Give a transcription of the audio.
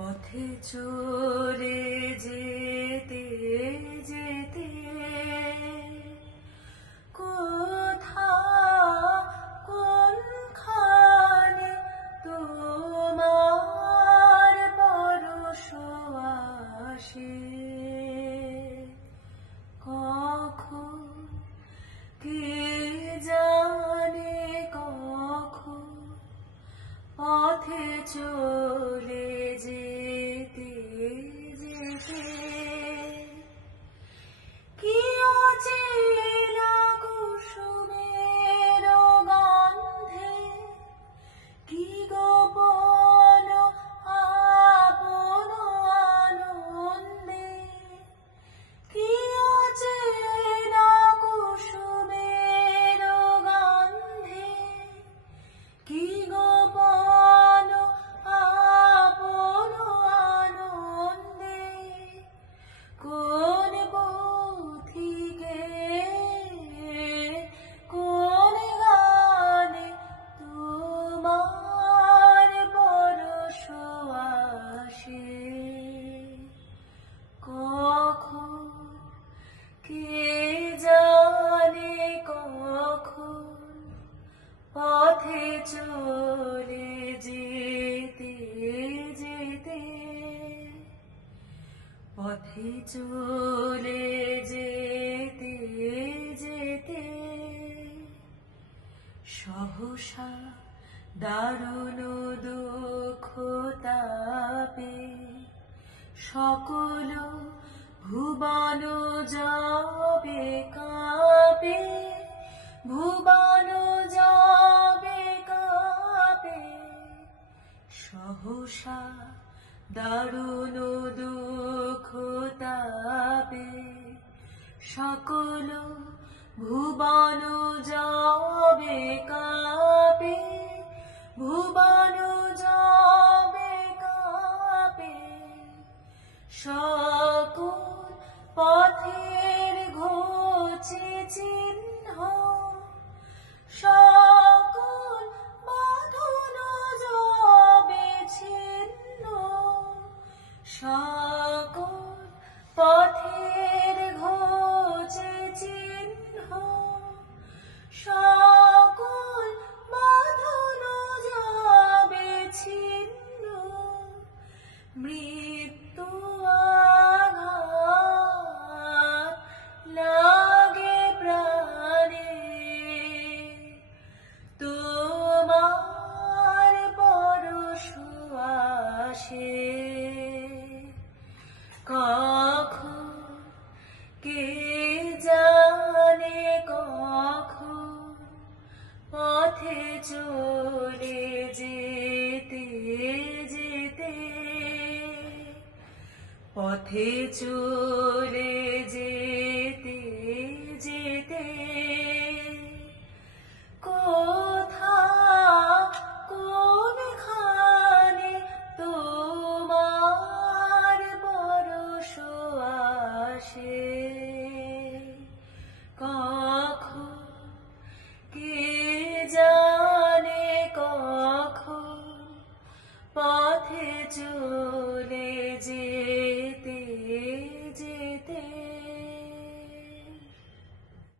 পথে চলে যেতে যেতে। কোথা কোনখানে তোমার কে জানে পথে কে জানে পথে চলে যেতে যেতে? পথে চলে যেতে যেতে? সহসা দারুণ দুঃখ তাপে সকল ভুবন যাবে কাপে ভুবন যাবে কাপে। সহসা দারুণ দুঃখ তাপে। সকল ভুবন যাবে কাপে। কখন? কে জানে কখন? পথে চলে যেতে যেতে। পথে চলে